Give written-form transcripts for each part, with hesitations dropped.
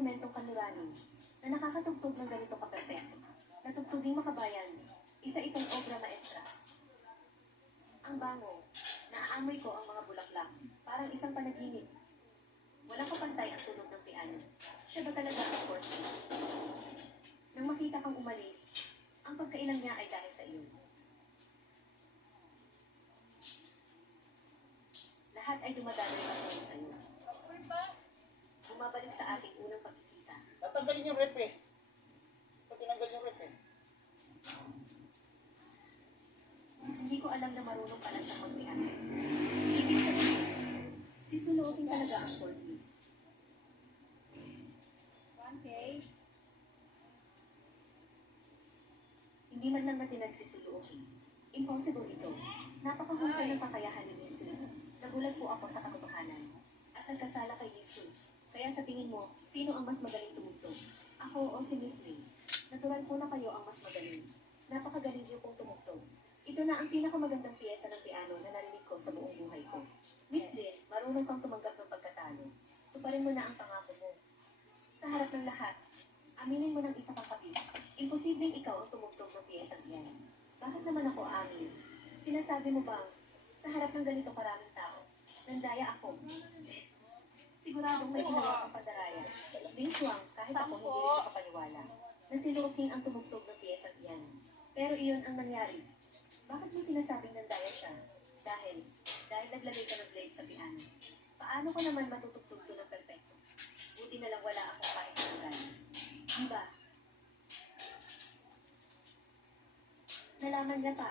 instrumentong kanluranin na nakakatugtog ng ganito kaperpekto. Natugtuging makabayan, isa itong obra maestra. Ang bango, naaamoy ko ang mga bulaklak, parang isang panaginip. Walang kapantay ang tunog ng piano. Siya ba talaga ang fortune? Nang makita kang umalis, ang pagkailan niya ay dahil sa iyo. Lahat ay dumadaloy patungo sa iyo. Bumabalik sa ating unang pagkikita. Tatanggalin yung rep eh. Pag tinanggal yung rep eh. Hindi ko alam na marunong pala siyang magpiano. Ibig sabihin, sisunuotin talaga ang chord piece. 1K. Hindi man lang natin nagsisuluokin. Impossible ito. Napakahusay ng kakayahan ni Miss Sue. Nagulat po ako sa katotohanan. At nagkasala kay Miss Sue. Kaya sa tingin mo, sino ang mas magaling tumugtog? Ako o si Miss Lee? Natural po na kayo ang mas magaling. Napakagaling niyo pong tumugtog. Ito na ang pinakamagandang piyesa ng piano na narinig ko sa buong buhay ko. Miss Lee, marunong kang tumanggap ng pagkatalo. Tuparin mo na ang pangako mo. Sa harap ng lahat, aminin mo ng isa kang kapit. Imposibleng ikaw ang tumugtog ng piyesang iyan. Bakit naman ako amin? Sinasabi mo bang, sa harap ng ganito karaming tao, nandaya ako? Siguradong may ginawa kang padaraya. Binswang, kahit ako hindi rin makapaniwala, na si Loking ang tumugtog ng piyesang iyan. Pero iyon ang nangyari. Bakit mo sinasabing nandaya siya? Dahil naglagay ka ng blade sa piano. Paano ko naman matutugtog to ng perfecto? Buti na lang wala akong kahit ng gano'n. Diba? Nalaman niya pa.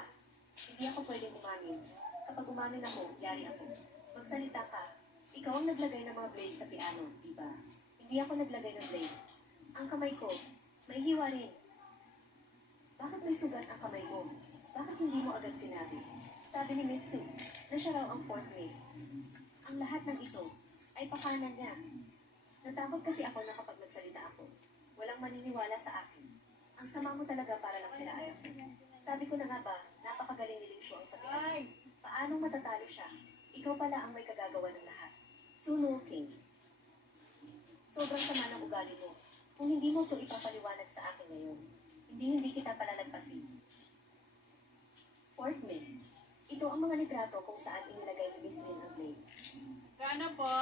Hindi ako pwedeng umamin. Kapag umamin ako, yari ako. Magsalita ka. Ikaw ang naglagay ng mga blade sa piano, diba? Hindi ako naglagay ng blade. Ang kamay ko, may hiwa rin. Bakit may sugat ang kamay mo? Bakit hindi mo agad sinabi? Sabi ni Miss Sue na siya raw ang fourth miss. Ang lahat ng ito ay pakanan niya. Natakot kasi ako na kapag nagsalita ako, walang maniniwala sa akin. Ang sama mo talaga para lang sila alam. Sabi ko na nga ba, napakagaling ni Ling Shuang sa piano. Paanong matatalo siya? Ikaw pala ang may kagagawa ng lahat. Sunu King. Sobrang sama ng ugali mo. Kung hindi mo ito ipapaliwanag sa akin ngayon, hindi kita palalagpasin. Fourth miss. Ito ang mga litrato kung saan inilagay ni Miss Lin ang blade. Magkano po?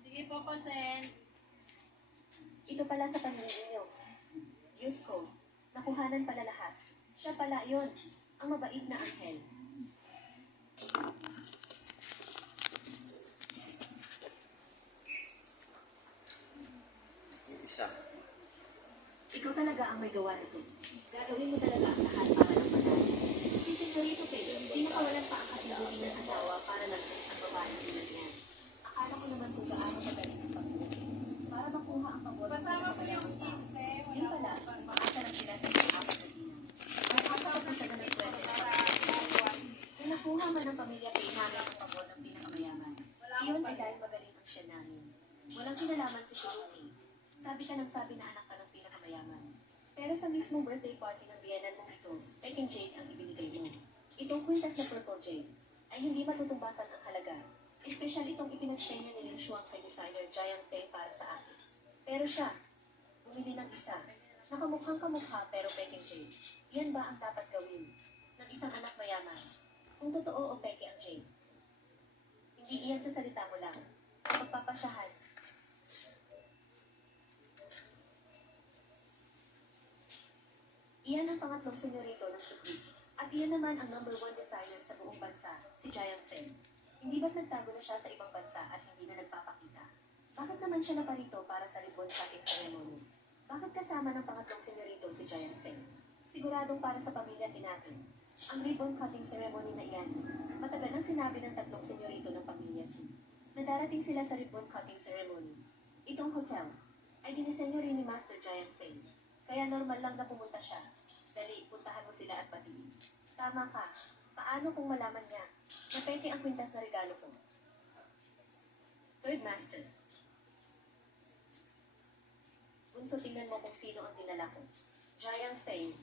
Sige po, consent. Ito pala sa paningin niyo. Diyos ko, nakuhanan pala lahat. Siya pala yon, ang mabait na anghel. Isa. Ikaw talaga ang may gawa nito. Gagawin mo talaga ang lahat para ng panalo. Si Senorito Pedro, pinakawalan pa ang kasinunod ng asawa para lang sa isang babae tulad niyan. Akala ko naman kung gaano magaling ang pagbuhay. Para makuha ang pabor ng Kasama ko yung pagkakayang tao. 15. Yun pala, maasa lang sila sa isang apat na ginang. Nagkakapunta na ng pwede na pagkakayang. Kung nakuha man ng pamilya kay namin ang pabor ng pinakamayaman, iyon ay dahil magaling ang siya namin. Walang kinalaman si Suruki. Sabi ka ng sabi na anak ka ng pinakamayaman. Pero sa mismong birthday party ng biyenan mong ito, Peking Jade ang ibinigay mo. Itong kwintas na Purple Jade ay hindi matutumbasan ang halaga. Espesyal itong ipinagsenyo ni Ling Shuang kay designer Jiang Feng para sa akin. Pero siya, bumili ng isa. Nakamukhang kamukha pero Peking Jade. Yan ba ang dapat gawin ng isang anak mayaman? Kung totoo o peke ang Jade. Hindi iyan sa salita mo lang. Pagpapasyahan. Iyan ang pangatlong senyorito ng Supreme. At iyan naman ang number 1 designer sa buong bansa, si Jiang Feng. Hindi ba't nagtago na siya sa ibang bansa at hindi na nagpapakita? Bakit naman siya naparito para sa ribbon cutting ceremony? Bakit kasama ng pangatlong senyorito si Jiang Feng? Siguradong para sa pamilya natin. Ang ribbon cutting ceremony na iyan, matagal nang sinabi ng tatlong senyorito ng pamilya Su na darating sila sa ribbon cutting ceremony. Itong hotel ay dinisenyo rin ni Master Jiang Feng. Kaya normal lang na pumunta siya. Dali, puntahan mo sila at batiin. Tama ka. Paano kung malaman niya na peke ang kwintas na regalo ko? Third Master. Bunso, tingnan mo kung sino ang dinala ko. Jiang Feng.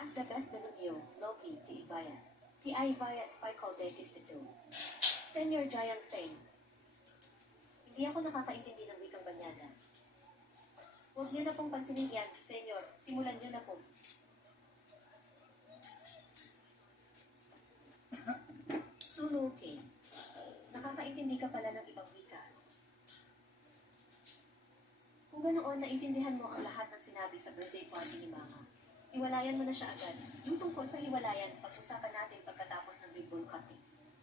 As the best Benugyo, Loki, Ti Ibaya. Ti Ibaya Spike Dekistitute. Senior Jiang Feng. Hindi ako nakakaintindi ng wikang banyada. Huwag niyo na pong pansinin yan, senyor. Simulan niyo na po. Sunukin. Nakakaintindi ka pala ng ibang wika. Kung ganoon, naintindihan mo ang lahat ng sinabi sa birthday party ni Mama. Hiwalayan mo na siya agad. Yung tungkol sa hiwalayan, pag-usapan natin pagkatapos ng ribbon cutting.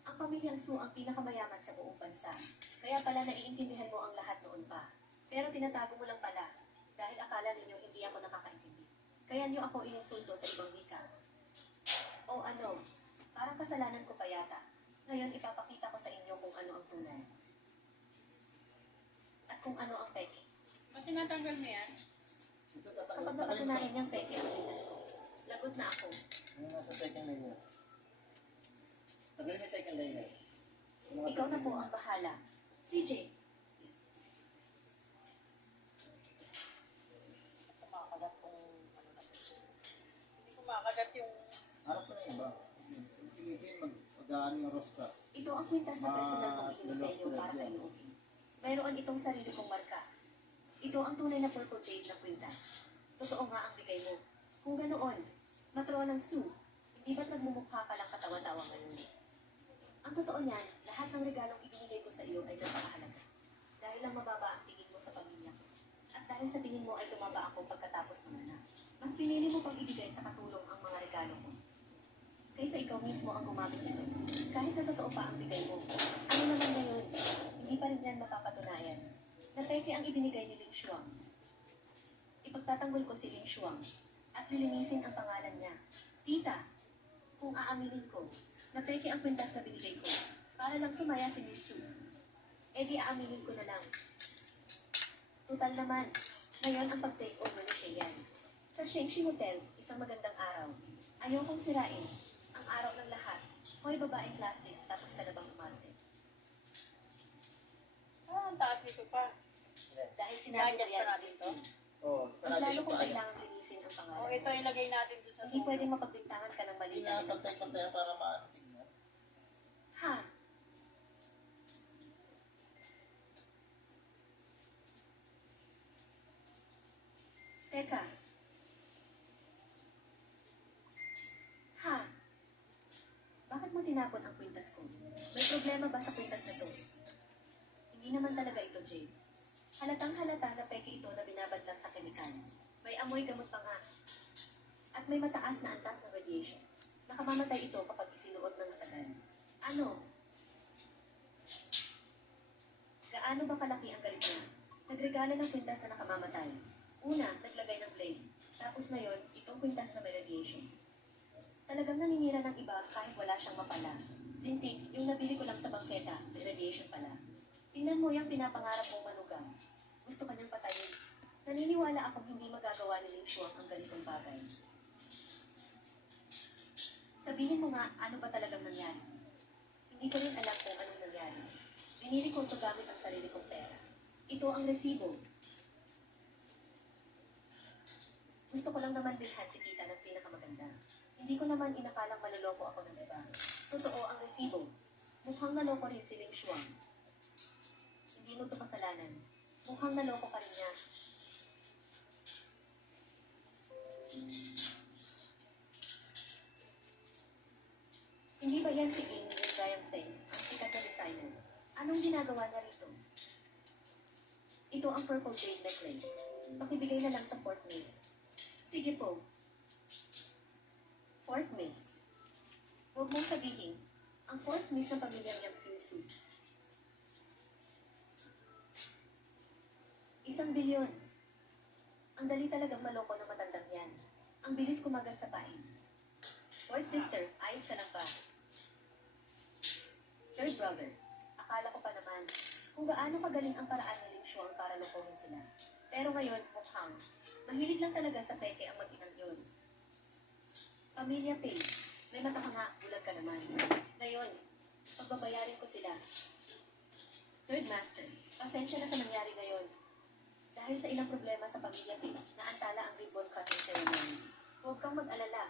Ang pamilyang Su ang pinakamayaman sa buong bansa. Kaya pala naiintindihan mo ang lahat noon pa. Pero tinatago mo lang pala. Dahil akala ninyo hindi ako nakakaintindi. Kaya niyo ako ininsulto sa ibang wika. O ano, parang kasalanan ko pa yata. Ngayon ipapakita ko sa inyo kung ano ang tunay. At kung ano ang peke. Ba't tinatanggal mo yan? Ito tatanggal. Kapag napatunayan niyang peke ang witness ko, lagot na ako. Yung nasa second layer. Tagalin mo yung second layer. Yung mga Ikaw na po tagalin ang bahala. CJ, Kumakagat kung ano na. Hindi kumakagat yung... Harap ko na yung iba. Pilitin mag-aan yung rostras. ito ang kwintas na personal kong inisenyo para kay Luffy. Mayroon itong sarili kong marka. Ito ang tunay na purple jade na kwintas. Totoo nga ang bigay mo. Kung ganoon, matronang Su, hindi ba't nagmumukha ka lang katawa-tawa ngayon? Ang totoo niyan, lahat ng regalong ibinigay ko sa iyo ay napakahalaga. Dahil lang mababa ang tingin mo sa pamilya ko. At dahil sa tingin mo ay tumaba ako pagkatapos ng anak. Mas pinili mo pang ibigay sa katulong ang mga regalo mo. Kaysa ikaw mismo ang gumamit nito. Kahit na totoo pa ang bigay mo. Ano naman ngayon, hindi pa rin yan mapapatunayan. Na peke ang ibinigay ni Ling Shuang. Ipagtatanggol ko si Ling Shuang at lilinisin ang pangalan niya. Tita, kung aaminin ko, na peke ang kwintas na binigay ko para lang sumaya si Miss Su. Eh di aaminin ko na lang. Total naman, ngayon ang pag-take over ni Cheyenne. Sa Shengshi Hotel, isang magandang araw. Ayaw kong sirain ang araw ng lahat. Hoy babaeng plastic, tapos ka na bang umarte? Ah, ang taas nito pa. Dahil sinabi ko Ganyan pa yan, natin to? Oo, mas panalo lalo siya kong pa. kailangan linisin ang pangalan. O, ito ilagay natin doon sa Hindi sulo. pwedeng mapagbintangan ka ng mali Hindi na na nilagay. pantay-pantay para maano tingnan. Ha? Teka. Ha? Bakit mo tinapon ang kwintas ko? May problema ba sa kwintas na to? Hindi naman talaga ito, Jade. Halatang halata na peke ito na binabadlang sa kemikal. May amoy gamot pa nga. At may mataas na antas ng radiation. Nakamamatay ito kapag isinuot ng matagal. Ano? Gaano ba kalaki ang galit niya? Nagregalo ng kwintas na nakamamatay. Una, naglagay ng blade. Tapos ngayon, itong kwintas na may radiation. Talagang naninira ng iba kahit wala siyang mapala. Lintik, yung nabili ko lang sa bangketa, may radiation pala. Tingnan mo yung pinapangarap mong manugang. Gusto ka niyang patayin. Naniniwala akong hindi magagawa ni Ling Shuang ang ganitong bagay. Sabihin mo nga, ano ba talagang nangyari? Hindi ko rin alam kung anong nangyari. Binili ko ito gamit ang sarili kong pera. Ito ang resibo. Gusto ko lang naman bilhan si tita ng pinakamaganda. Hindi ko naman inakalang maloloko ako ng iba. Totoo ang resibo. Mukhang naloko rin si Ling Shuang. Hindi mo ito kasalanan. Mukhang naloko ka rin niya. Hindi ba yan si Amy yung Brian Feng, ang sikat na designer? Anong ginagawa niya rito? Ito ang purple jade necklace. Pakibigay na lang sa fourth miss. Sige po. Fourth miss. Huwag mong sabihin, ang fourth miss ng pamilyang Yang Fusu. 1 bilyon. Ang dali talagang maloko ng matandang yan. Ang bilis kumagat sa pain. Fourth sister, ayos ka lang ba? Third brother, akala ko pa naman kung gaano kagaling ang paraan ni Ling Shuang para lokohin sila. Pero ngayon, mukhang mahilig lang talaga sa peke ang mag-inang yun. Pamilya Pei, may mata ka nga, bulag ka naman. Ngayon, pagbabayarin ko sila. Third master, pasensya na sa nangyari ngayon. Dahil sa ilang problema sa pamilya Pei, naantala ang ribbon cutting ceremony. Huwag kang mag-alala.